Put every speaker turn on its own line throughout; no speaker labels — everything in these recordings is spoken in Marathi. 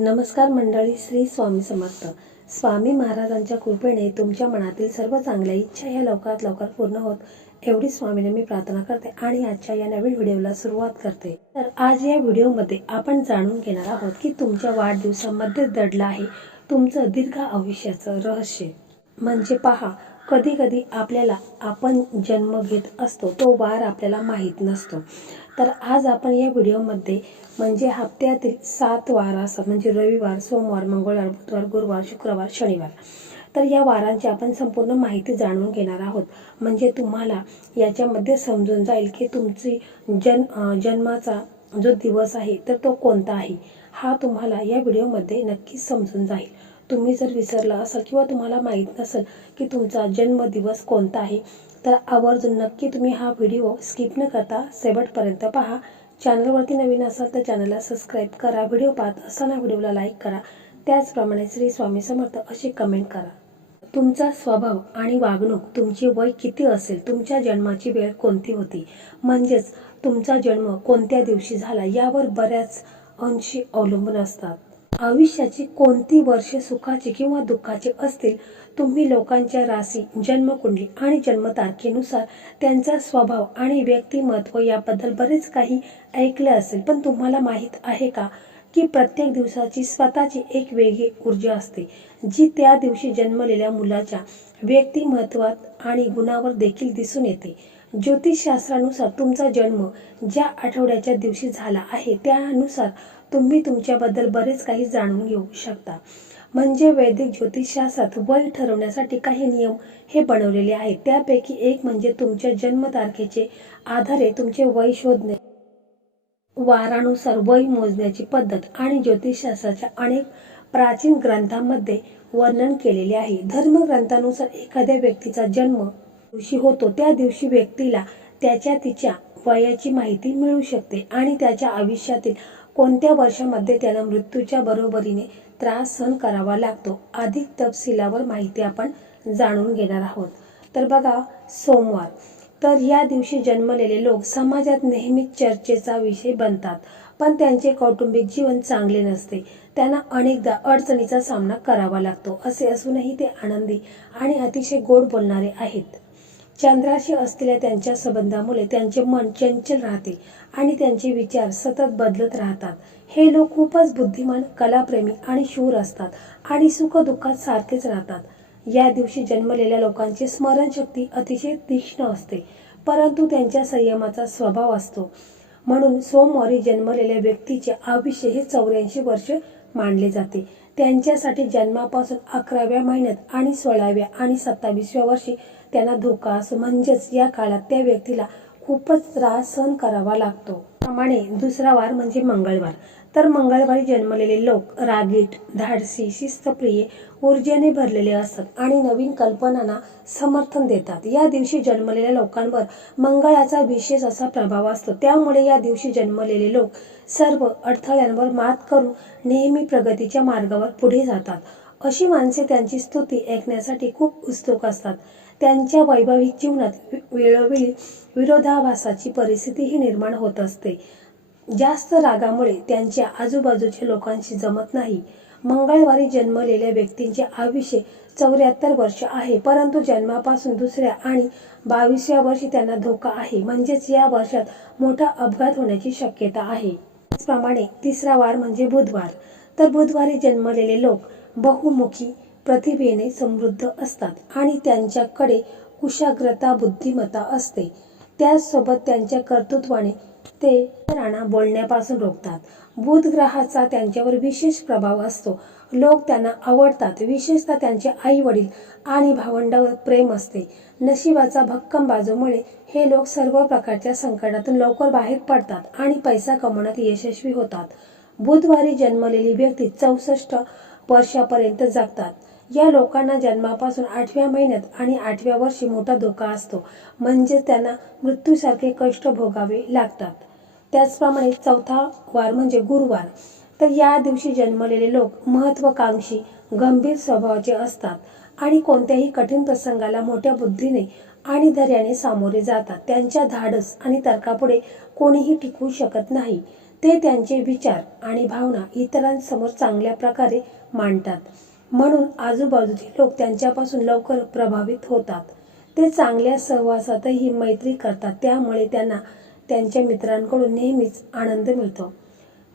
नमस्कार मंडळी श्री स्वामी समर्थ. स्वामी महाराजांच्या कृपेने तुमच्या मनातील सर्व चांगल्या इच्छा ह्या लवकरात लवकर पूर्ण होत एवढी स्वामीने मी प्रार्थना करते आणि आजच्या या नवीन व्हिडिओला सुरुवात करते. तर आज या व्हिडिओमध्ये आपण जाणून घेणार आहोत की तुमच्या वाढदिवसामध्ये दडलं आहे तुमचं दीर्घ आयुष्याचं रहस्य. म्हणजे पहा कधी कधी आपल्याला आपण जन्म घेत असतो तो वार आपल्याला माहीत नसतो. तर आज आपण या व्हिडिओमध्ये म्हणजे हप्त्यातील सात वार असतात म्हणजे रविवार सोमवार मंगळवार बुधवार गुरुवार शुक्रवार शनिवार. तर या वारांची आपण संपूर्ण माहिती जाणून घेणार आहोत. म्हणजे तुम्हाला याच्यामध्ये समजून जाईल की तुमची जन जन्माचा जो दिवस आहे तर तो कोणता आहे हा तुम्हाला या व्हिडिओमध्ये नक्कीच समजून जाईल. तुम्ही जर विसरला असाल किंवा तुम्हाला माहीत नसेल की तुमचा जन्मदिवस कोणता आहे तर आवर्जून नक्की तुम्ही हा व्हिडिओ स्किप न करता शेवटपर्यंत पहा. चॅनलवरती नवीन असाल तर चॅनलला सबस्क्राईब करा व्हिडिओ पाहत असताना व्हिडिओला लाईक करा. त्याचप्रमाणे श्री स्वामी समर्थ अशी कमेंट करा. तुमचा स्वभाव आणि वागणूक तुमचे वय किती असेल तुमच्या जन्माची वेळ कोणती होती? म्हणजेच तुमचा जन्म कोणत्या दिवशी झाला यावर बऱ्याच अंशी अवलंबून असतात. आयुष्याची कोणती वर्षे सुखाची किंवा दुःखाची असतील तुम्ही लोकांच्या राशी जन्मकुंडली आणि जन्मतारखेनुसार त्यांचा स्वभाव आणि व्यक्तिमत्व याबद्दल बरेच काही ऐकले असेल. पण तुम्हाला माहीत आहे का की प्रत्येक दिवसाची स्वतःची एक वेगळी ऊर्जा असते जी त्या दिवशी जन्मलेल्या मुलाच्या व्यक्तिमत्वात आणि गुणावर देखील दिसून येते. ज्योतिषशास्त्रानुसार तुमचा जन्म ज्या आठवड्याच्या दिवशी झाला आहे त्यानुसार तुम्ही तुमच्याबद्दल बरेच काही जाणून घेऊ शकता. म्हणजे वैदिक ज्योतिषशास्त्रात वय ठरवण्यासाठी काही नियम हे बनवलेले आहेत. त्यापैकी एक म्हणजे तुमच्या जन्मतारखेचे आधारे तुमचे वय शोधणे. वारानुसार वय मोजण्याची पद्धत आणि ज्योतिषशास्त्राच्या अनेक प्राचीन ग्रंथांमध्ये वर्णन केलेले आहे. धर्मग्रंथानुसार एखाद्या व्यक्तीचा जन्म दिवशी होतो. त्या दिवशी व्यक्तीला त्याच्या तिच्या वयाची माहिती मिळू शकते आणि त्याच्या आयुष्यातील कोणत्या वर्षामध्ये त्याला मृत्यूच्या बरोबरीने त्रास सहन करावा लागतो अधिक तपशिलावर माहिती आपण जाणून घेणार आहोत. तर बघा सोमवार. तर या दिवशी जन्मलेले लोक समाजात नेहमीच चर्चेचा विषय बनतात पण त्यांचे कौटुंबिक जीवन चांगले नसते. त्यांना अनेकदा अडचणीचा सामना करावा लागतो असे असूनही ते आनंदी आणि अतिशय गोड बोलणारे आहेत. चंद्राशी असलेल्या त्यांच्या संबंधामुळे त्यांचे मन चंचल राहते आणि त्यांचे विचार सतत बदलत राहतात. हे लोक खूपच बुद्धिमान कलाप्रेमी आणि शूर असतात आणि सुखदुःखात सारखेच राहतात. या दिवशी जन्मलेल्या लोकांची स्मरणशक्ती अतिशय तीक्ष्ण असते परंतु त्यांच्या संयमाचा स्वभाव असतो. म्हणून सोमवारी जन्मलेल्या व्यक्तीचे आयुष्य हे चौऱ्याऐंशी वर्ष मानले जाते. त्यांच्यासाठी जन्मापासून अकराव्या महिन्यात आणि सोळाव्या आणि सत्तावीसव्या वर्षी त्यांना धोका असो म्हणजेच या काळात त्या व्यक्तीला खूपच त्रास सहन करावा लागतो. प्रमाणे दुसरा वार म्हणजे मंगळवार. तर मंगळवारी जन्मलेले लोक रागीट धाडसी शिस्तप्रिय ऊर्जेने भरलेले असतात आणि नवीन कल्पनांना समर्थन देतात. या दिवशी जन्मलेल्या लोकांवर मंगळाचा विशेष असा प्रभाव असतो. त्यामुळे या दिवशी जन्मलेले लोक सर्व अडथळ्यांवर मात करून नेहमी प्रगतीच्या मार्गावर पुढे जातात. अशी माणसे त्यांची स्तुती ऐकण्यासाठी खूप उत्सुक असतात. त्यांच्या वैभविक जीवनात वेळोवेळी विरोधाभासाची परिस्थितीही निर्माण होत असते. जास्त रागामुळे त्यांच्या आजूबाजूच्या लोकांशी जमत नाही. मंगळवारी जन्मलेल्या व्यक्तींचे आयुष्य चौऱ्याहत्तर वर्ष आहे परंतु जन्मापासून दुसऱ्या आणि बावीसव्या वर्षी त्यांना धोका आहे. म्हणजेच या वर्षात मोठा अपघात होण्याची शक्यता आहे. त्याचप्रमाणे तिसरा वार म्हणजे बुधवार. तर बुधवारी जन्मलेले लोक बहुमुखी प्रतिभेने समृद्ध असतात आणि त्यांच्याकडे कुशाग्रता बुद्धिमत्ता असते. त्याचसोबत त्यांच्या कर्तृत्वाने ते राणा बोलण्यापासून रोखतात. बुध ग्रहाचा त्यांच्यावर विशेष प्रभाव असतो. लोक त्यांना आवडतात. विशेषतः त्यांचे आई वडील आणि भावंडावर प्रेम असते. नशिबाचा भक्कम बाजूमुळे हे लोक सर्व प्रकारच्या संकटातून लवकर बाहेर पडतात आणि पैसा कमवण्यात यशस्वी होतात. बुधवारी जन्मलेली व्यक्ती चौसष्ट वर्षापर्यंत जगतात. या लोकांना जन्मापासून आठव्या महिन्यात आणि आठव्या वर्षी मोठा धोका असतो. म्हणजे त्यांना मृत्यूसारखे कष्ट भोगावे लागतात. त्याचप्रमाणे चौथा वार म्हणजे गुरुवार. तर या दिवशी जन्मलेले लोक महत्वाकांक्षी गंभीर स्वभावाचे असतात आणि कोणत्याही कठीण प्रसंगाला मोठ्या बुद्धीने आणि धैर्याने सामोरे जातात. त्यांच्या धाडस आणि तर्कापुढे कोणीही टिकवू शकत नाही. ते त्यांचे विचार आणि भावना इतरांसमोर चांगल्या प्रकारे मांडतात. म्हणून आजूबाजूचे लोक त्यांच्यापासून लवकर प्रभावित होतात. ते चांगल्या सहवासातही मैत्री करतात. त्यामुळे त्यांना त्यांच्या मित्रांकडून नेहमीच आनंद मिळतो.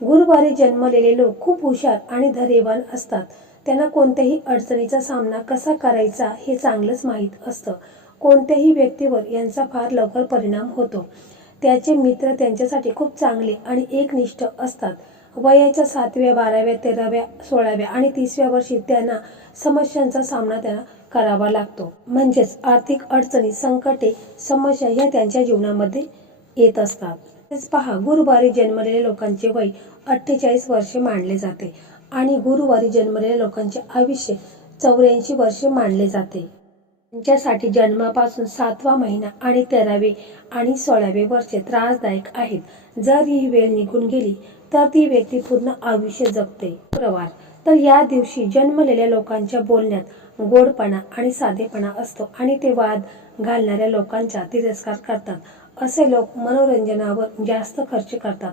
गुरुवारी जन्मलेले लोक खूप हुशार आणि धैर्यवान असतात. त्यांना कोणत्याही अडचणीचा सामना कसा करायचा हे चांगलंच माहीत असतं. कोणत्याही व्यक्तीवर यांचा फार लवकर परिणाम होतो. त्याचे मित्र त्यांच्यासाठी खूप चांगले आणि एकनिष्ठ असतात. वयाच्या सातव्या बाराव्या तेराव्या सोळाव्या आणि तिसव्या वर्षी त्यांना समस्यांचा सामना त्यांना करावा लागतो. म्हणजेच आर्थिक अडचणी संकटे समस्या ह्या त्यांच्या जीवनामध्ये येत असतात. तेच पहा गुरुवारी जन्मलेल्या लोकांचे वय अठ्ठेचाळीस वर्षे मानले जाते आणि गुरुवारी जन्मलेल्या लोकांचे आयुष्य चौऱ्याऐंशी वर्षे मानले जाते. त्यांच्यासाठी जन्मापासून सातवा महिना आणि तेरावे आणि सोळावे वर्षे त्रासदायक आहेत. जर ही वेळ निघून गेली तर ती व्यक्ती पूर्ण आयुष्य जगते. शुक्रवार. तर या दिवशी जन्मलेल्या लोकांच्या बोलण्यात गोडपणा आणि साधेपणा असतो आणि ते वाद घालणाऱ्या लोकांचा तिरस्कार करतात. असे लोक मनोरंजनावर जास्त खर्च करतात.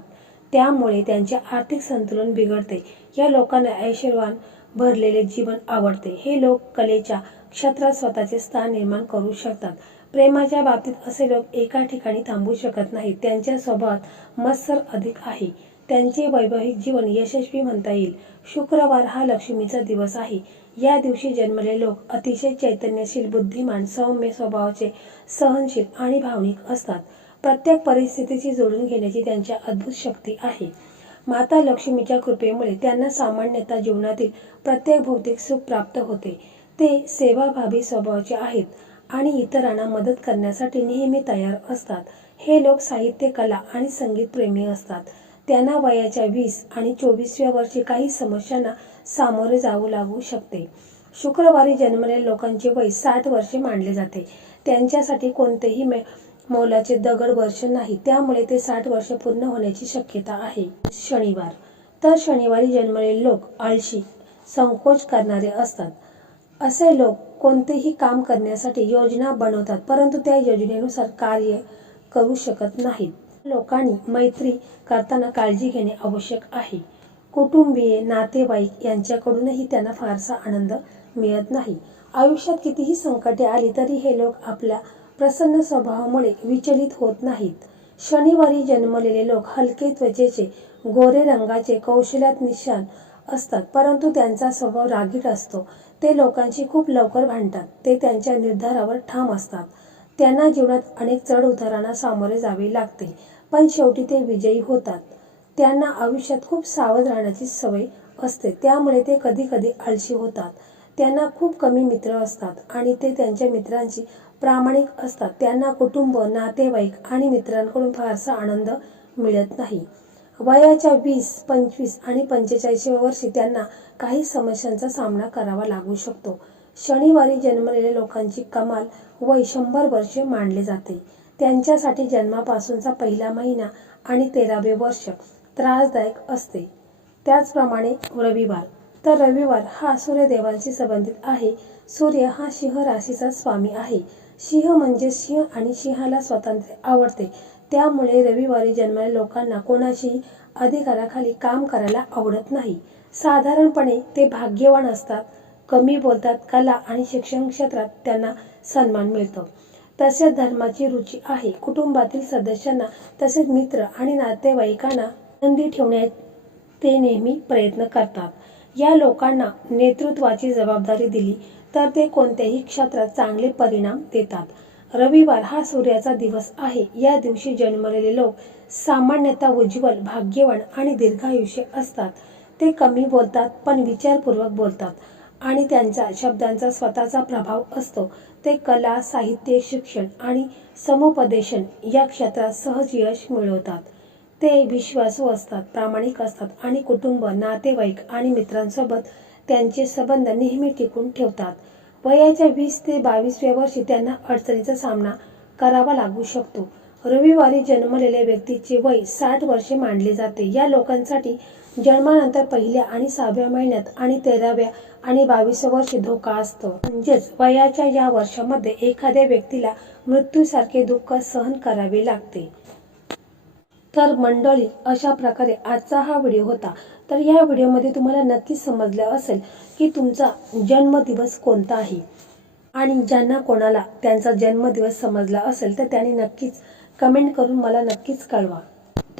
त्यामुळे त्यांचे आर्थिक संतुलन बिघडते. या लोकांना ऐशवान भरलेले जीवन आवडते. हे लोक कलेच्या क्षेत्रात स्वतःचे स्थान निर्माण करू शकतात. प्रेमाच्या बाबतीत असे लोक एका ठिकाणी थांबू शकत नाहीत. त्यांच्या स्वभावात मत्सर अधिक आहे. त्यांचे वैवाहिक जीवन यशस्वी म्हणता येईल. शुक्रवार हा लक्ष्मीचा दिवस आहे. या दिवशी जन्मले लोक अतिशय चैतन्यशील बुद्धिमान सौम्य स्वभावाचे सहनशील आणि भावनिक असतात. प्रत्येक परिस्थितीशी जोडून घेण्याची त्यांच्या अद्भुत शक्ती आहे. माता लक्ष्मीच्या कृपेमुळे त्यांना सामान्यतः जीवनातील प्रत्येक भौतिक सुख प्राप्त होते. ते सेवाभावी स्वभावाचे आहेत आणि इतरांना मदत करण्यासाठी नेहमी तयार असतात. हे लोक साहित्य कला आणि संगीत प्रेमी असतात. त्यांना वयाच्या वीस आणि चोवीसव्या वर्षी काही समस्यांना सामोरे जावं लागू शकते. शुक्रवारी जन्मलेल्या लोकांचे वय साठ वर्षे मानले जाते. त्यांच्यासाठी कोणतेही मे मोलाचे दगड वर्ष नाही त्यामुळे ते साठ वर्ष पूर्ण होण्याची शक्यता आहे. शनिवार. तर शनिवारी जन्मलेले लोक आळशी संकोच करणारे असतात. असे लोक कोणतेही काम करण्यासाठी योजना बनवतात परंतु त्या योजनेनुसार कार्य करू शकत नाहीत. लोकांनी मैत्री करताना काळजी घेणे आवश्यक आहे. कुटुंबीय नातेवाईक यांच्याकडूनही त्यांना फारसा आनंद मिळत नाही. आयुष्यात कितीही संकटे आली तरी हे लोक आपल्या प्रसन्न स्वभावामुळे विचलित होत नाहीत. शनिवारी जन्मलेले लोक हलके त्वचेचे गोरे रंगाचे कौशल्यात निशान असतात परंतु त्यांचा स्वभाव रागीट असतो. ते लोकांशी खूप लवकर भांडतात. ते त्यांच्या निर्धारावर ठाम असतात. त्यांना जीवनात अनेक चढ उतारांना सामोरे जावे लागते पण शेवटी ते विजयी होतात. त्यांना आयुष्यात खूप सावध राहण्याची सवय असते. त्यामुळे ते कधी कधी आळशी होतात. त्यांना खूप कमी मित्र असतात आणि ते त्यांच्या मित्रांची प्रामाणिक असतात. त्यांना कुटुंब नातेवाईक आणि मित्रांकडून फारसा आनंद मिळत नाही. वयाच्या वीस पंचवीस आणि पंचेचाळीसव्या वर्षी त्यांना काही समस्यांचा सामना करावा लागू शकतो. शनिवारी जन्मलेल्या लोकांची कमाल वय शंभर वर्षे मानले जाते. त्यांच्यासाठी जन्मापासूनचा पहिला महिना आणि तेरावे वर्ष त्रासदायक असते. त्याचप्रमाणे रविवार. तर रविवार हा सूर्यदेवांशी संबंधित आहे. सूर्य हा सिंह राशीचा स्वामी आहे. सिंह म्हणजे सिंह आणि सिंहाला स्वातंत्र्य आवडते. त्यामुळे रविवारी जन्मलेल्या लोकांना कोणाशीही अधिकाराखाली काम करायला आवडत नाही. साधारणपणे ते भाग्यवान असतात. कमी बोलतात कला आणि शिक्षण क्षेत्रात त्यांना सन्मान मिळतो. तसेच धर्माची रुची आहे. कुटुंबातील सदस्यांना तसेच मित्र आणि नातेवाईकांना आनंदी ठेवण्यात ते नेहमी प्रयत्न करतात. या लोकांना नेतृत्वाची जबाबदारी दिली तर ते कोणत्याही क्षेत्रात चांगले परिणाम देतात. रविवार हा सूर्याचा दिवस आहे. या दिवशी जन्मलेले लोक सामान्यतः उज्ज्वल भाग्यवान आणि दीर्घायुष्य असतात. ते कमी बोलतात पण विचारपूर्वक बोलतात आणि त्यांचा शब्दांचा स्वतःचा प्रभाव असतो. ते कला साहित्य शिक्षण आणि समुपदेशन या क्षेत्रात सहज यश मिळवतात. ते विश्वासू असतात प्रामाणिक असतात आणि कुटुंब नातेवाईक आणि मित्रांसोबत त्यांचे संबंध नेहमी टिकून ठेवतात. वयाच्या वीस ते बावीसव्या वर्षी त्यांना अडचणीचा सामना करावा लागू शकतो. रविवारी जन्मलेल्या व्यक्तीचे वय साठ वर्षे मानले जाते. या लोकांसाठी जन्मानंतर पहिल्या आणि सहाव्या महिन्यात आणि तेराव्या आणि बावीसव्या वर्षी धोका असतो. म्हणजेच वयाच्या या वर्षामध्ये एखाद्या व्यक्तीला मृत्यूसारखे दुःख सहन करावे लागते. तर मंडळी अशा प्रकारे आजचा हा व्हिडिओ होता. तर या व्हिडिओमध्ये तुम्हाला नक्कीच समजलं असेल की तुमचा जन्मदिवस कोणता आहे. आणि ज्यांना कोणाला त्यांचा जन्मदिवस समजला असेल तर त्यांनी नक्कीच कमेंट करून मला नक्कीच कळवा.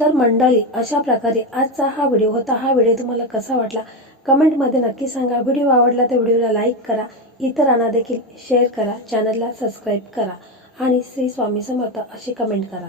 तर मंडळी अशा प्रकारे आजचा हा व्हिडिओ होता. हा व्हिडिओ तुम्हाला कसा वाटला? कमेंटमध्ये नक्की सांगा. व्हिडिओ आवडला तर व्हिडिओला लाईक करा. इतरांना देखील शेअर करा. चॅनलला सबस्क्राईब करा. आणि श्री स्वामी समर्थ अशी कमेंट करा.